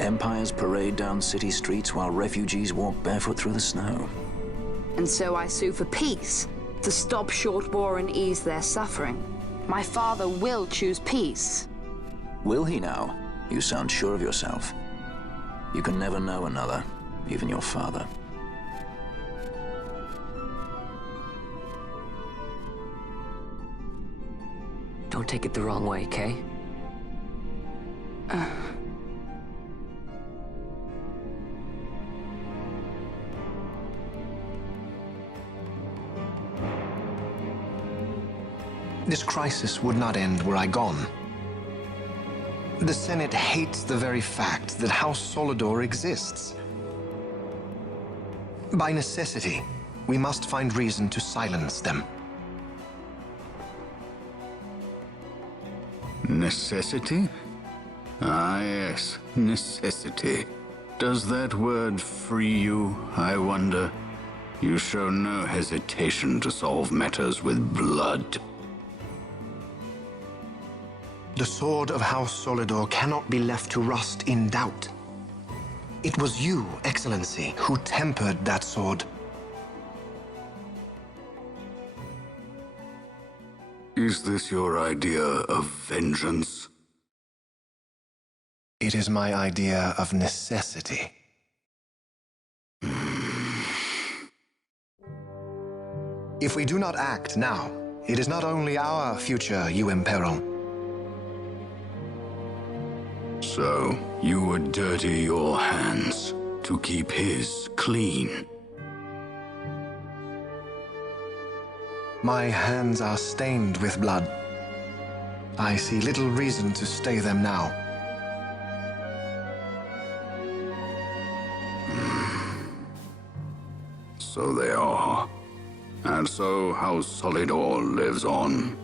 Empires parade down city streets while refugees walk barefoot through the snow. And so I sue for peace, to stop short war and ease their suffering. My father will choose peace. Will he now? You sound sure of yourself. You can never know another, even your father. Don't take it the wrong way, Kay. This crisis would not end were I gone. The Senate hates the very fact that House Solidor exists. By necessity, we must find reason to silence them. Necessity? Ah, yes, necessity. Does that word free you, I wonder? You show no hesitation to solve matters with blood. The sword of House Solidor cannot be left to rust in doubt. It was you, Excellency, who tempered that sword. Is this your idea of vengeance? It is my idea of necessity. If we do not act now, it is not only our future you imperil. So, you would dirty your hands to keep his clean. My hands are stained with blood. I see little reason to stay them now. So they are. And so House Solidor lives on.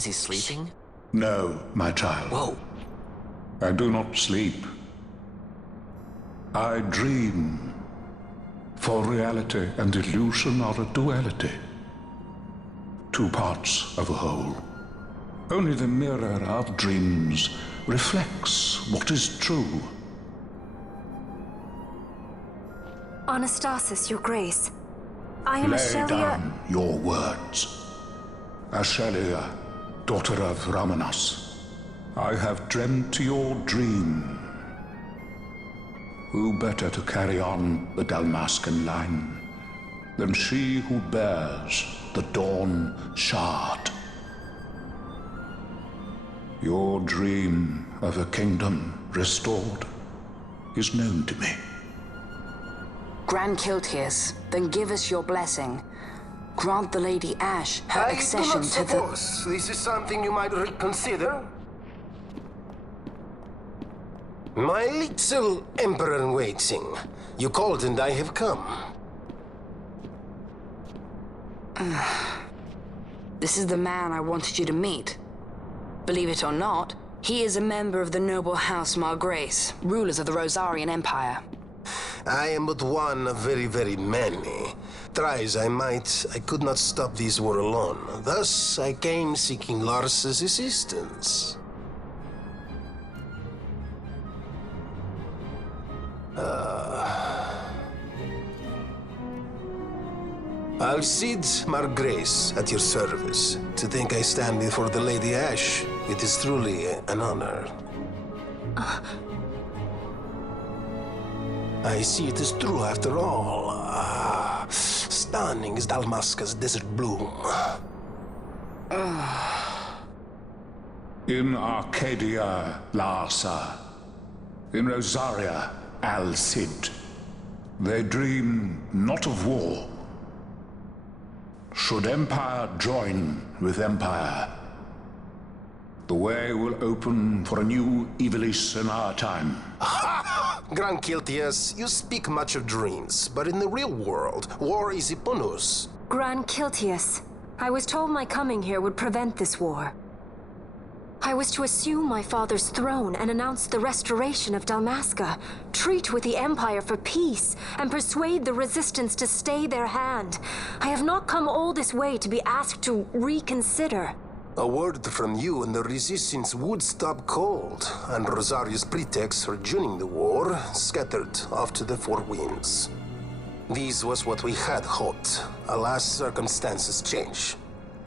Is he sleeping? No, my child. Whoa. I do not sleep. I dream. For reality and illusion are a duality. Two parts of a whole. Only the mirror of dreams reflects what is true. Anastasis, Your Grace. I am Lay Ashelia. down your words. Ashelia, daughter of Ramanas, I have dreamt your dream. Who better to carry on the Dalmascan line than she who bears the Dawn Shard? Your dream of a kingdom restored is known to me. Grand Kiltias, then give us your blessing. Grant the Lady Ash her accession to the... I do not suppose this is something you might reconsider. My little Emperor-in-waiting. You called and I have come. This is the man I wanted you to meet. Believe it or not, he is a member of the noble house Margrace, rulers of the Rosarian Empire. I am but one of very, very many. Try as I might, I could not stop this war alone. Thus, I came seeking Lars's assistance. Alcide Margrace, at your service. To think I stand before the Lady Ash, it is truly an honor. I see it is true after all. Stunning is Dalmasca's desert bloom. In Arcadia, Larsa. In Rosaria, Alcid. They dream not of war. Should empire join with empire, the way will open for a new Ivalice in our time. Grand Kiltias, you speak much of dreams, but in the real world, war is upon us. Grand Kiltias, I was told my coming here would prevent this war. I was to assume my father's throne and announce the restoration of Dalmasca, treat with the Empire for peace, and persuade the Resistance to stay their hand. I have not come all this way to be asked to reconsider. A word from you and the Resistance would stop cold, and Rosaria's pretext for joining the war scattered off to the four winds. This was what we had hoped. Alas, circumstances change.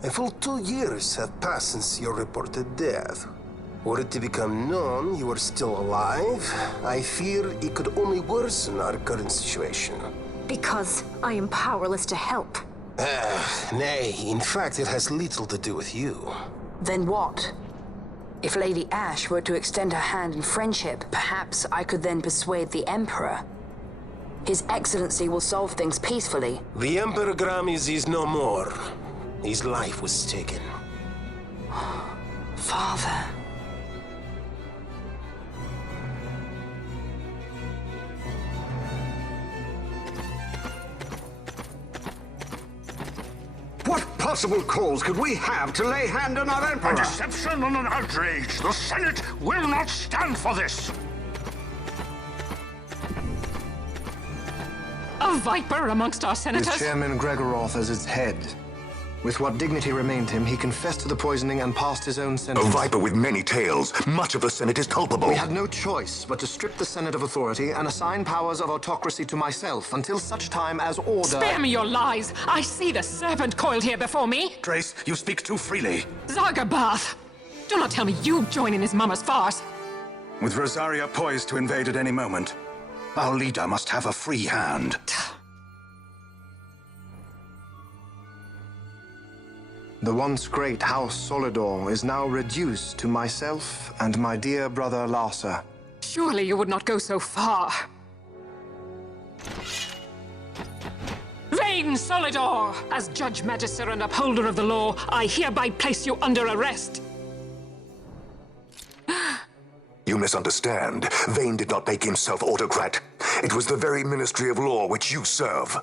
A full 2 years have passed since your reported death. Were it to become known you are still alive, I fear it could only worsen our current situation. Because I am powerless to help. Nay, in fact it has little to do with you. Then what? If Lady Ash were to extend her hand in friendship, perhaps I could then persuade the Emperor. His Excellency will solve things peacefully. The Emperor Gramis is no more. His life was taken. Father. What possible cause could we have to lay hand on our Emperor? A deception and an outrage! The Senate will not stand for this! A viper amongst our senators? With Chairman Gregoroth as its head. With what dignity remained him, he confessed to the poisoning and passed his own sentence. A viper with many tails. Much of the Senate is culpable. We had no choice but to strip the Senate of authority and assign powers of autocracy to myself until such time as order... Spare me your lies! I see the serpent coiled here before me! Trace, you speak too freely. Zargabath! Do not tell me you join in his mama's farce! With Rosaria poised to invade at any moment, our leader must have a free hand. The once great House Solidor is now reduced to myself and my dear brother Larsa. Surely you would not go so far. Vain Solidor! As Judge Magister and upholder of the law, I hereby place you under arrest. You misunderstand. Vane did not make himself autocrat. It was the very Ministry of Law which you serve.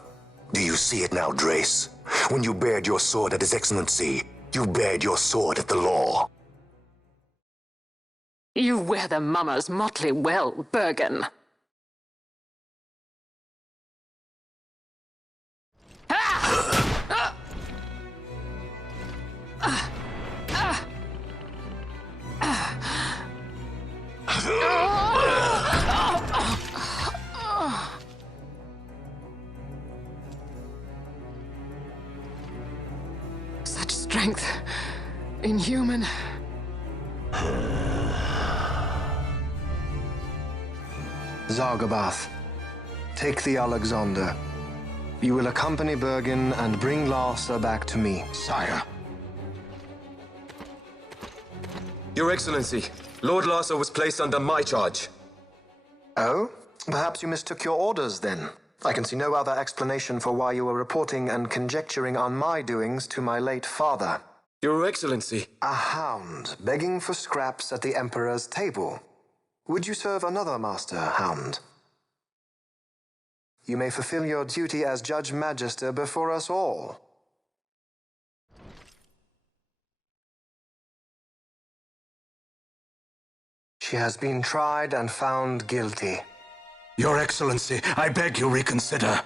Do you see it now, Drace? When you bared your sword at His Excellency, You bared your sword at the law. You wear the mummers motley well, Bergen. Such strength. Inhuman. Zargabath, take the Alexander. You will accompany Bergen and bring Larsa back to me. Sire. Your Excellency, Lord Larsa was placed under my charge. Oh? Perhaps you mistook your orders then. I can see no other explanation for why you were reporting and conjecturing on my doings to my late father. Your Excellency. A hound begging for scraps at the Emperor's table. Would you serve another master, Hound? You may fulfill your duty as Judge Magister before us all. She has been tried and found guilty. Your Excellency, I beg you reconsider.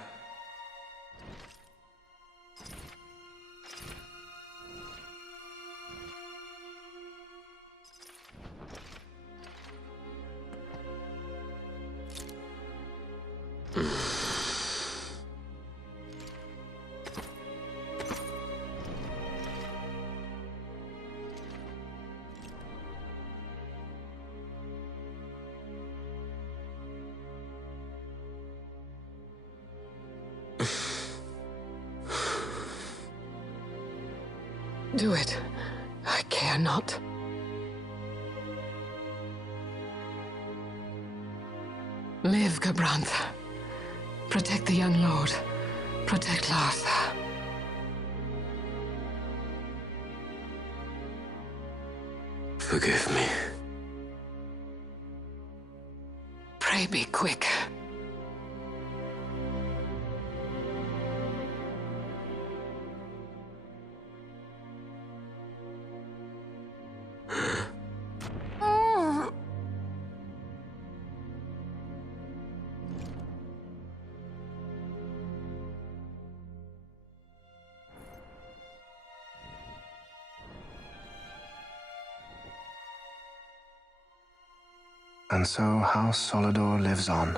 Do it. I care not. Live, Gabrantha. Protect the young lord. Protect Larsa. Forgive me. Pray be quick. And so House Solidor lives on.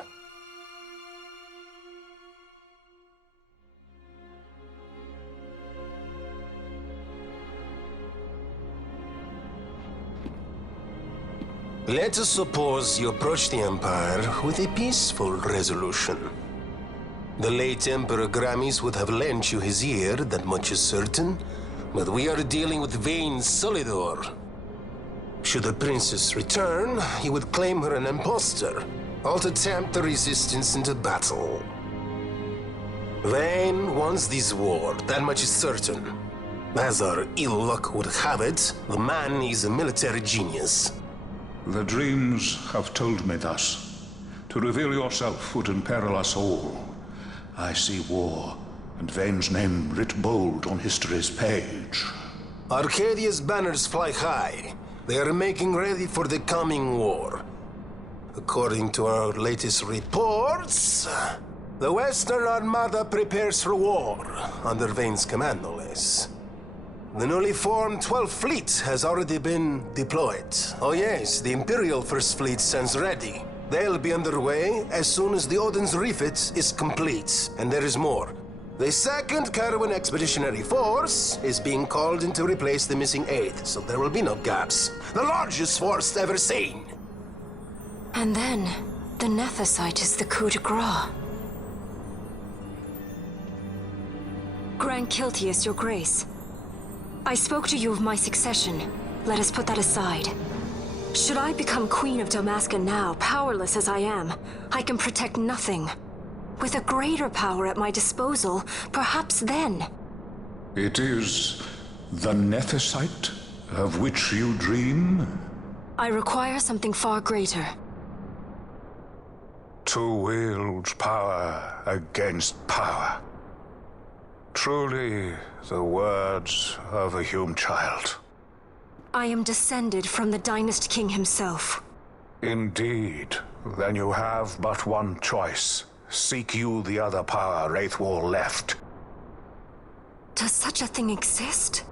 Let us suppose you approach the Empire with a peaceful resolution. The late Emperor Gramis would have lent you his ear, that much is certain, but we are dealing with vain Solidor. Should the princess return, he would claim her an impostor, or to tempt the resistance into battle. Vayne wants this war, that much is certain. As our ill luck would have it, the man is a military genius. The dreams have told me thus. To reveal yourself would imperil us all. I see war, and Vayne's name writ bold on history's page. Arcadia's banners fly high. They are making ready for the coming war. According to our latest reports, the Western Armada prepares for war, under Vayne's command, no less. The newly formed 12th Fleet has already been deployed. Oh yes, the Imperial First Fleet stands ready. They'll be underway as soon as the Odin's refit is complete. And there is more. The 2nd Caravan Expeditionary Force is being called in to replace the missing 8th, so there will be no gaps. The largest force ever seen! And then, the Nethicite is the coup de grace. Grand Kiltius, your grace. I spoke to you of my succession. Let us put that aside. Should I become Queen of Dalmasca now, powerless as I am, I can protect nothing. With a greater power at my disposal, perhaps then. It is the Nethicite of which you dream? I require something far greater. To wield power against power. Truly, the words of a Hume child. I am descended from the Dynast King himself. Indeed. Then you have but one choice. Seek you the other power Wraithwall left. Does such a thing exist?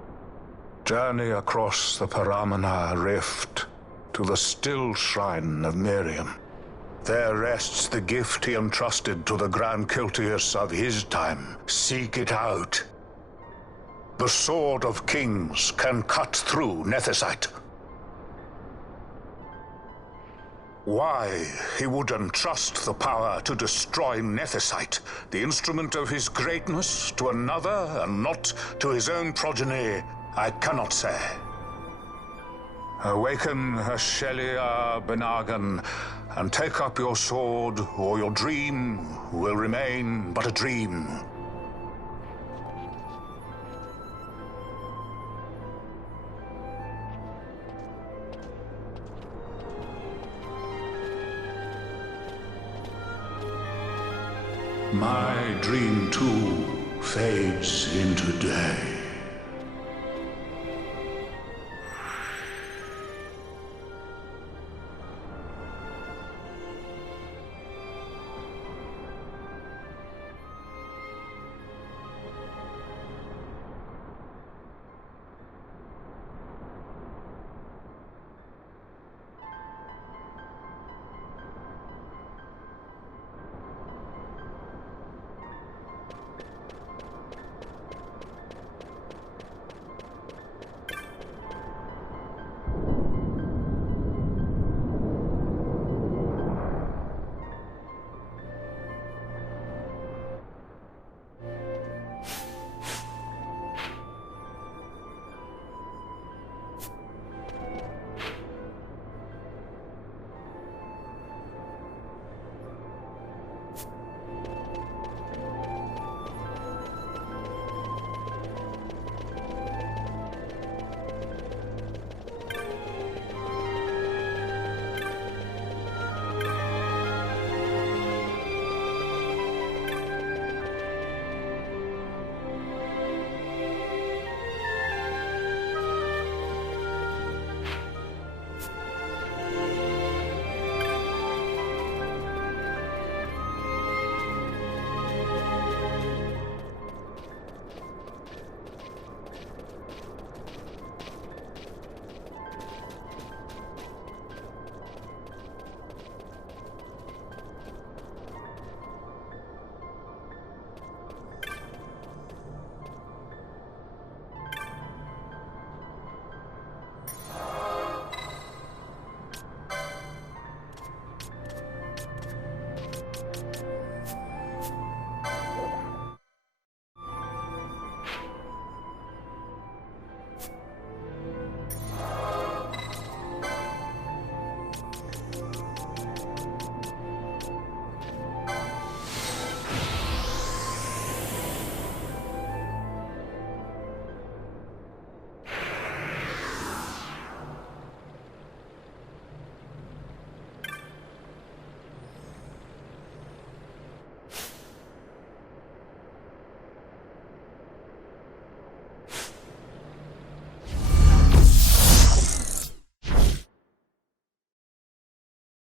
Journey across the Paramana Rift to the still shrine of Miriam. There rests the gift he entrusted to the Grand Kiltius of his time. Seek it out. The Sword of Kings can cut through Nethicite. Why he would entrust the power to destroy Nethicite, the instrument of his greatness, to another and not to his own progeny, I cannot say. Awaken Shelia Benagan and take up your sword, or your dream will remain but a dream. My dream too fades into day.